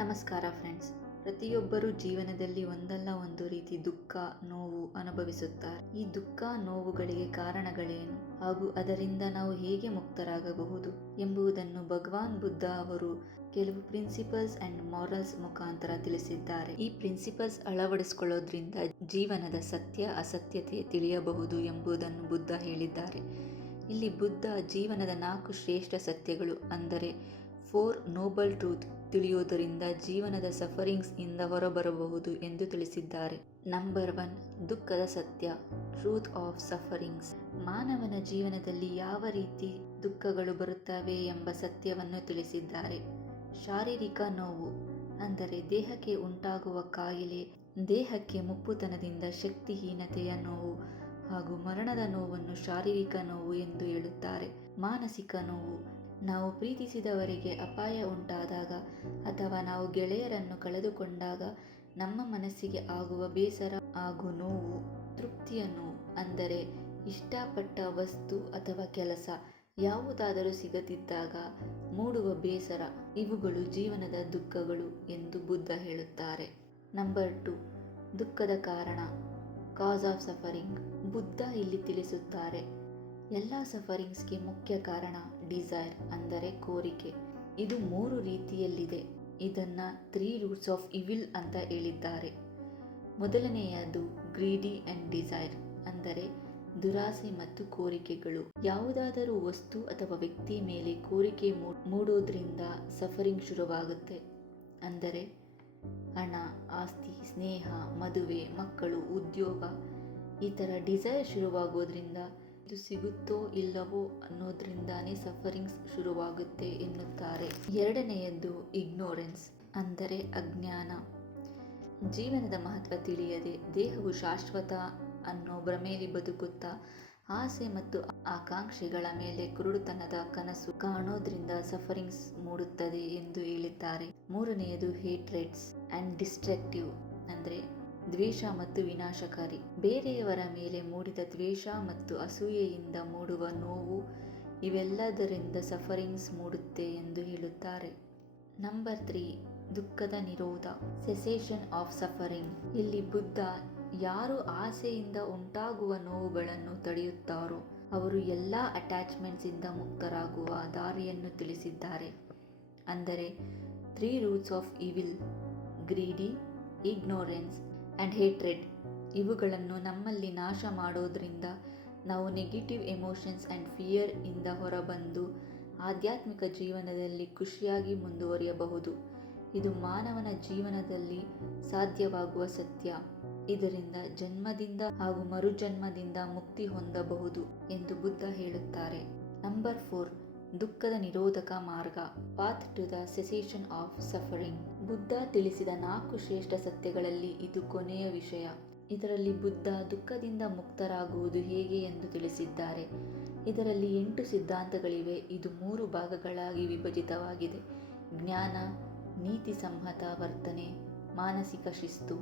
ನಮಸ್ಕಾರ ಫ್ರೆಂಡ್ಸ್. ಪ್ರತಿಯೊಬ್ಬರೂ ಜೀವನದಲ್ಲಿ ಒಂದಲ್ಲ ಒಂದು ರೀತಿ ದುಃಖ, ನೋವು ಅನುಭವಿಸುತ್ತಾರೆ. ಈ ದುಃಖ, ನೋವುಗಳಿಗೆ ಕಾರಣಗಳೇನು ಹಾಗೂ ಅದರಿಂದ ನಾವು ಹೇಗೆ ಮುಕ್ತರಾಗಬಹುದು ಎಂಬುದನ್ನು ಭಗವಾನ್ ಬುದ್ಧ ಅವರು ಕೆಲವು ಪ್ರಿನ್ಸಿಪಲ್ಸ್ ಅಂಡ್ ಮಾರಲ್ಸ್ ಮುಖಾಂತರ ತಿಳಿಸಿದ್ದಾರೆ. ಈ ಪ್ರಿನ್ಸಿಪಲ್ಸ್ ಅಳವಡಿಸಿಕೊಳ್ಳೋದ್ರಿಂದ ಜೀವನದ ಸತ್ಯ ಅಸತ್ಯತೆ ತಿಳಿಯಬಹುದು ಎಂಬುದನ್ನು ಬುದ್ಧ ಹೇಳಿದ್ದಾರೆ. ಇಲ್ಲಿ ಬುದ್ಧ ಜೀವನದ 4 ಶ್ರೇಷ್ಠ ಸತ್ಯಗಳು ಅಂದರೆ 4 ನೋಬಲ್ ಟ್ರೂತ್ ತಿಳಿಯೋದರಿಂದ ಜೀವನದ ಸಫರಿಂಗ್ಸ್ ಇಂದ ಹೊರಬರಬಹುದು ಎಂದು ತಿಳಿಸಿದ್ದಾರೆ. ನಂಬರ್ 1, ದುಃಖದ ಸತ್ಯ, ಟ್ರೂತ್ ಆಫ್ ಸಫರಿಂಗ್ಸ್. ಮಾನವನ ಜೀವನದಲ್ಲಿ ಯಾವ ರೀತಿ ದುಃಖಗಳು ಬರುತ್ತವೆ ಎಂಬ ಸತ್ಯವನ್ನು ತಿಳಿಸಿದ್ದಾರೆ. ಶಾರೀರಿಕ ನೋವು ಅಂದರೆ ದೇಹಕ್ಕೆ ಉಂಟಾಗುವ ಕಾಯಿಲೆ, ದೇಹಕ್ಕೆ ಮುಪ್ಪುತನದಿಂದ ಶಕ್ತಿಹೀನತೆಯ ನೋವು ಹಾಗೂ ಮರಣದ ನೋವನ್ನು ಶಾರೀರಿಕ ನೋವು ಎಂದು ಹೇಳುತ್ತಾರೆ. ಮಾನಸಿಕ ನೋವು, ನಾವು ಪ್ರೀತಿಸಿದವರಿಗೆ ಅಪಾಯ ಉಂಟಾದಾಗ ಅಥವಾ ನಾವು ಗೆಳೆಯರನ್ನು ಕಳೆದುಕೊಂಡಾಗ ನಮ್ಮ ಮನಸ್ಸಿಗೆ ಆಗುವ ಬೇಸರ ಹಾಗೂ ನೋವು. ತೃಪ್ತಿಯ ನೋವು ಅಂದರೆ ಇಷ್ಟಪಟ್ಟ ವಸ್ತು ಅಥವಾ ಕೆಲಸ ಯಾವುದಾದರೂ ಸಿಗದಿದ್ದಾಗ ಮೂಡುವ ಬೇಸರ. ಇವುಗಳು ಜೀವನದ ದುಃಖಗಳು ಎಂದು ಬುದ್ಧ ಹೇಳುತ್ತಾರೆ. ನಂಬರ್ 2, ದುಃಖದ ಕಾರಣ, ಕಾಸ್ ಆಫ್ ಸಫರಿಂಗ್. ಬುದ್ಧ ಇಲ್ಲಿ ತಿಳಿಸುತ್ತಾರೆ, ಎಲ್ಲ ಸಫರಿಂಗ್ಸ್ಗೆ ಮುಖ್ಯ ಕಾರಣ ಡಿಸೈರ್ ಅಂದರೆ ಕೋರಿಕೆ. ಇದು 3 ರೀತಿಯಲ್ಲಿದೆ. ಇದನ್ನ 3 ರೂಟ್ಸ್ ಆಫ್ ಇವಿಲ್ ಅಂತ ಹೇಳಿದ್ದಾರೆ. ಮೊದಲನೆಯದು ಗ್ರೀಡಿ ಅಂಡ್ ಡಿಸೈರ್ ಅಂದರೆ ದುರಾಸೆ ಮತ್ತು ಕೋರಿಕೆಗಳು. ಯಾವುದಾದರೂ ವಸ್ತು ಅಥವಾ ವ್ಯಕ್ತಿ ಮೇಲೆ ಕೋರಿಕೆ ಮೂಡೋದ್ರಿಂದ ಸಫರಿಂಗ್ ಶುರುವಾಗುತ್ತೆ. ಅಂದರೆ ಹಣ, ಆಸ್ತಿ, ಸ್ನೇಹ, ಮದುವೆ, ಮಕ್ಕಳು, ಉದ್ಯೋಗ, ಈ ಥರ ಡಿಸೈರ್ ಶುರುವಾಗೋದ್ರಿಂದ ಇದು ಸಿಗುತ್ತೋ ಇಲ್ಲವೋ ಅನ್ನೋದ್ರಿಂದಾನೇ ಸಫರಿಂಗ್ಸ್ ಶುರುವಾಗುತ್ತೆ ಎನ್ನುತ್ತಾರೆ. ಎರಡನೆಯದ್ದು ಇಗ್ನೋರೆನ್ಸ್ ಅಂದರೆ ಅಜ್ಞಾನ. ಜೀವನದ ಮಹತ್ವ ತಿಳಿಯದೆ ದೇಹವು ಶಾಶ್ವತ ಅನ್ನೋ ಭ್ರಮೆಯಲ್ಲಿ ಬದುಕುತ್ತಾ ಆಸೆ ಮತ್ತು ಆಕಾಂಕ್ಷೆಗಳ ಮೇಲೆ ಕುರುಡುತನದ ಕನಸು ಕಾಣೋದ್ರಿಂದ ಸಫರಿಂಗ್ಸ್ ಮೂಡುತ್ತದೆ ಎಂದು ಹೇಳಿದ್ದಾರೆ. ಮೂರನೆಯದು ಹೇಟ್ರೆಡ್ಸ್ ಅಂಡ್ ಡಿಸ್ಟ್ರಕ್ಟಿವ್ ಅಂದರೆ ದ್ವೇಷ ಮತ್ತು ವಿನಾಶಕಾರಿ. ಬೇರೆಯವರ ಮೇಲೆ ಮೂಡಿದ ದ್ವೇಷ ಮತ್ತು ಅಸೂಯೆಯಿಂದ ಮೂಡುವ ನೋವು, ಇವೆಲ್ಲದರಿಂದ ಸಫರಿಂಗ್ಸ್ ಮೂಡುತ್ತೆ ಎಂದು ಹೇಳುತ್ತಾರೆ. ನಂಬರ್ 3, ದುಃಖದ ನಿರೋಧ, ಸೆಸೇಷನ್ ಆಫ್ ಸಫರಿಂಗ್. ಇಲ್ಲಿ ಬುದ್ಧ ಯಾರು ಆಸೆಯಿಂದ ಉಂಟಾಗುವ ನೋವುಗಳನ್ನು ತಡೆಯುತ್ತಾರೋ ಅವರು ಎಲ್ಲ ಅಟ್ಯಾಚ್ಮೆಂಟ್ಸ್ ಇಂದ ಮುಕ್ತರಾಗುವ ದಾರಿಯನ್ನು ತಿಳಿಸಿದ್ದಾರೆ. ಅಂದರೆ 3 roots of evil, greedy, ignorance and hatred. ಇವುಗಳನ್ನು ನಮ್ಮಲ್ಲಿ ನಾಶ ಮಾಡೋದ್ರಿಂದ ನಾವು ನೆಗೆಟಿವ್ ಎಮೋಷನ್ಸ್ ಅಂಡ್ ಫಿಯರ್ ಇಂದ ಹೊರಬಂದು ಆಧ್ಯಾತ್ಮಿಕ ಜೀವನದಲ್ಲಿ ಖುಷಿಯಾಗಿ ಮುಂದುವರಿಯಬಹುದು. ಇದು ಮಾನವನ ಜೀವನದಲ್ಲಿ ಸಾಧ್ಯವಾಗುವ ಸತ್ಯ. ಇದರಿಂದ ಜನ್ಮದಿಂದ ಹಾಗೂ ಮರುಜನ್ಮದಿಂದ ಮುಕ್ತಿ ಹೊಂದಬಹುದು ಎಂದು ಬುದ್ಧ ಹೇಳುತ್ತಾರೆ. ನಂಬರ್ 4, ದುಃಖದ ನಿರೋಧಕ ಮಾರ್ಗ, path to the cessation of suffering. Buddha ತಿಳಿಸಿದ 4 ಶ್ರೇಷ್ಠ ಸತ್ಯಗಳಲ್ಲಿ ಇದು ಕೊನೆಯ ವಿಷಯ. ಇದರಲ್ಲಿ ಬುದ್ಧ ದುಃಖದಿಂದ ಮುಕ್ತರಾಗುವುದು ಹೇಗೆ ಎಂದು ತಿಳಿಸಿದ್ದಾರೆ. ಇದರಲ್ಲಿ 8 ಸಿದ್ಧಾಂತಗಳಿವೆ. ಇದು 3 ಭಾಗಗಳಾಗಿ ವಿಭಜಿತವಾಗಿದೆ. ಜ್ಞಾನ, ನೀತಿ ಸಮ್ಮತ ವರ್ತನೆ, ಮಾನಸಿಕ ಶಿಸ್ತು.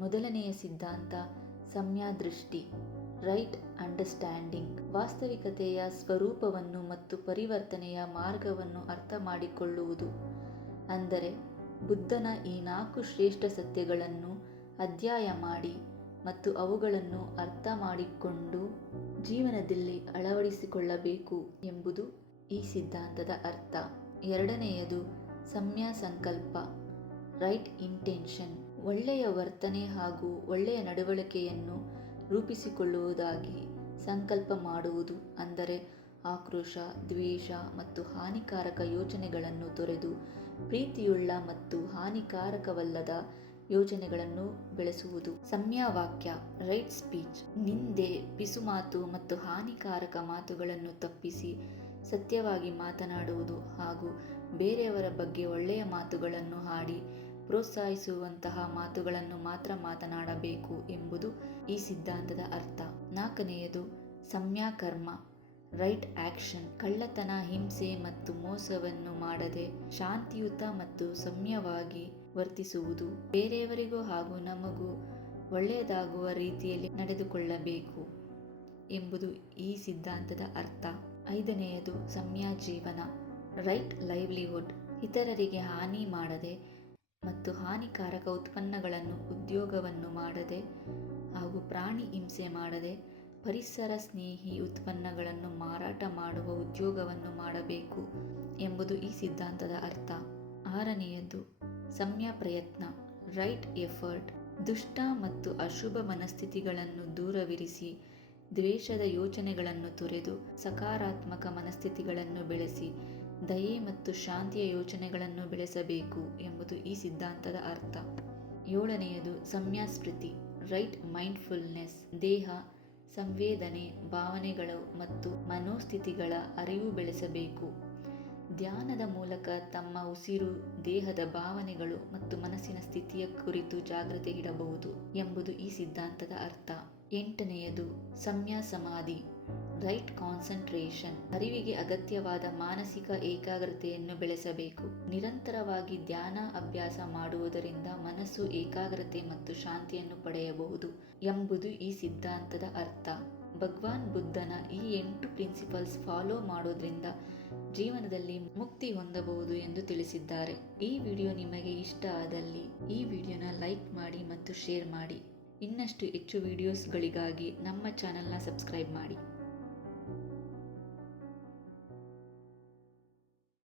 ಮೊದಲನೆಯ ಸಿದ್ಧಾಂತ ಸಮ್ಯದೃಷ್ಟಿ, ರೈಟ್ ಅಂಡರ್ಸ್ಟ್ಯಾಂಡಿಂಗ್. ವಾಸ್ತವಿಕತೆಯ ಸ್ವರೂಪವನ್ನು ಮತ್ತು ಪರಿವರ್ತನೆಯ ಮಾರ್ಗವನ್ನು ಅರ್ಥ ಮಾಡಿಕೊಳ್ಳುವುದು. ಅಂದರೆ ಬುದ್ಧನ ಈ 4 ಶ್ರೇಷ್ಠ ಸತ್ಯಗಳನ್ನು ಅಧ್ಯಯನ ಮಾಡಿ ಮತ್ತು ಅವುಗಳನ್ನು ಅರ್ಥ ಮಾಡಿಕೊಂಡು ಜೀವನದಲ್ಲಿ ಅಳವಡಿಸಿಕೊಳ್ಳಬೇಕು ಎಂಬುದು ಈ ಸಿದ್ಧಾಂತದ ಅರ್ಥ. ಎರಡನೆಯದು ಸಮ್ಯ ಸಂಕಲ್ಪ, ರೈಟ್ ಇಂಟೆನ್ಷನ್. ಒಳ್ಳೆಯ ವರ್ತನೆ ಹಾಗೂ ಒಳ್ಳೆಯ ನಡವಳಿಕೆಯನ್ನು ರೂಪಿಸಿಕೊಳ್ಳುವುದಾಗಿ ಸಂಕಲ್ಪ ಮಾಡುವುದು. ಅಂದರೆ ಆಕ್ರೋಶ, ದ್ವೇಷ ಮತ್ತು ಹಾನಿಕಾರಕ ಯೋಚನೆಗಳನ್ನು ತೊರೆದು ಪ್ರೀತಿಯುಳ್ಳ ಮತ್ತು ಹಾನಿಕಾರಕವಲ್ಲದ ಯೋಚನೆಗಳನ್ನು ಬೆಳೆಸುವುದು. ಸಮ್ಯವಾಕ್ಯ, ರೈಟ್ ಸ್ಪೀಚ್. ನಿಂದೆ, ಪಿಸುಮಾತು ಮತ್ತು ಹಾನಿಕಾರಕ ಮಾತುಗಳನ್ನು ತಪ್ಪಿಸಿ ಸತ್ಯವಾಗಿ ಮಾತನಾಡುವುದು ಹಾಗೂ ಬೇರೆಯವರ ಬಗ್ಗೆ ಒಳ್ಳೆಯ ಮಾತುಗಳನ್ನು ಆಡಿ ಪ್ರೋತ್ಸಾಹಿಸುವಂತಹ ಮಾತುಗಳನ್ನು ಮಾತ್ರ ಮಾತನಾಡಬೇಕು ಎಂಬುದು ಈ ಸಿದ್ಧಾಂತದ ಅರ್ಥ. ನಾಲ್ಕನೆಯದು ಸಮ್ಯ ಕರ್ಮ, ರೈಟ್ ಆಕ್ಷನ್. ಕಳ್ಳತನ, ಹಿಂಸೆ ಮತ್ತು ಮೋಸವನ್ನು ಮಾಡದೆ ಶಾಂತಿಯುತ ಮತ್ತು ಸಮ್ಯವಾಗಿ ವರ್ತಿಸುವುದು. ಬೇರೆಯವರಿಗೂ ಹಾಗೂ ನಮಗೂ ಒಳ್ಳೆಯದಾಗುವ ರೀತಿಯಲ್ಲಿ ನಡೆದುಕೊಳ್ಳಬೇಕು ಎಂಬುದು ಈ ಸಿದ್ಧಾಂತದ ಅರ್ಥ. ಐದನೆಯದು ಸಮ್ಯ ಜೀವನ, ರೈಟ್ ಲೈವ್ಲಿಹುಡ್. ಇತರರಿಗೆ ಹಾನಿ ಮಾಡದೆ ಮತ್ತು ಹಾನಿಕಾರಕ ಉತ್ಪನ್ನಗಳನ್ನು ಉದ್ಯೋಗವನ್ನು ಮಾಡದೆ ಹಾಗೂ ಪ್ರಾಣಿ ಹಿಂಸೆ ಮಾಡದೆ ಪರಿಸರ ಸ್ನೇಹಿ ಉತ್ಪನ್ನಗಳನ್ನು ಮಾರಾಟ ಮಾಡುವ ಉದ್ಯೋಗವನ್ನು ಮಾಡಬೇಕು ಎಂಬುದು ಈ ಸಿದ್ಧಾಂತದ ಅರ್ಥ. 6ನೇಯದು ಸಮ್ಯ ಪ್ರಯತ್ನ, ರೈಟ್ ಎಫರ್ಟ್. ದುಷ್ಟ ಮತ್ತು ಅಶುಭ ಮನಸ್ಥಿತಿಗಳನ್ನು ದೂರವಿರಿಸಿ ದ್ವೇಷದ ಯೋಚನೆಗಳನ್ನು ತೊರೆದು ಸಕಾರಾತ್ಮಕ ಮನಸ್ಥಿತಿಗಳನ್ನು ಬೆಳೆಸಿ ದಯೆ ಮತ್ತು ಶಾಂತಿಯ ಯೋಚನೆಗಳನ್ನು ಬೆಳೆಸಬೇಕು ಎಂಬುದು ಈ ಸಿದ್ಧಾಂತದ ಅರ್ಥ. 7ನೇಯದು ಸಮ್ಯಸ್ಮೃತಿ, ರೈಟ್ ಮೈಂಡ್ಫುಲ್ನೆಸ್. ದೇಹ, ಸಂವೇದನೆ, ಭಾವನೆಗಳು ಮತ್ತು ಮನೋಸ್ಥಿತಿಗಳ ಅರಿವು ಬೆಳೆಸಬೇಕು. ಧ್ಯಾನದ ಮೂಲಕ ತಮ್ಮ ಉಸಿರು, ದೇಹದ ಭಾವನೆಗಳು ಮತ್ತು ಮನಸ್ಸಿನ ಸ್ಥಿತಿಯ ಕುರಿತು ಜಾಗೃತಿ ಇಡಬಹುದು ಎಂಬುದು ಈ ಸಿದ್ಧಾಂತದ ಅರ್ಥ. 8ನೇಯದು ಸಮ್ಯ ಸಮಾಧಿ, ರೈಟ್ ಕಾನ್ಸಂಟ್ರೇಷನ್. ಅರಿವಿಗೆ ಅಗತ್ಯವಾದ ಮಾನಸಿಕ ಏಕಾಗ್ರತೆಯನ್ನು ಬೆಳೆಸಬೇಕು. ನಿರಂತರವಾಗಿ ಧ್ಯಾನ ಅಭ್ಯಾಸ ಮಾಡುವುದರಿಂದ ಮನಸ್ಸು ಏಕಾಗ್ರತೆ ಮತ್ತು ಶಾಂತಿಯನ್ನು ಪಡೆಯಬಹುದು ಎಂಬುದು ಈ ಸಿದ್ಧಾಂತದ ಅರ್ಥ. ಭಗವಾನ್ ಬುದ್ಧನ ಈ 8 ಪ್ರಿನ್ಸಿಪಲ್ಸ್ ಫಾಲೋ ಮಾಡೋದ್ರಿಂದ ಜೀವನದಲ್ಲಿ ಮುಕ್ತಿ ಹೊಂದಬಹುದು ಎಂದು ತಿಳಿಸಿದ್ದಾರೆ. ಈ ವಿಡಿಯೋ ನಿಮಗೆ ಇಷ್ಟ ಆದಲ್ಲಿ ಈ ವಿಡಿಯೋನ ಲೈಕ್ ಮಾಡಿ ಮತ್ತು ಶೇರ್ ಮಾಡಿ. ಇನ್ನಷ್ಟು ಹೆಚ್ಚು ವಿಡಿಯೋಸ್ಗಳಿಗಾಗಿ ನಮ್ಮ ಚಾನೆಲ್ನ ಸಬ್ಸ್ಕ್ರೈಬ್ ಮಾಡಿ.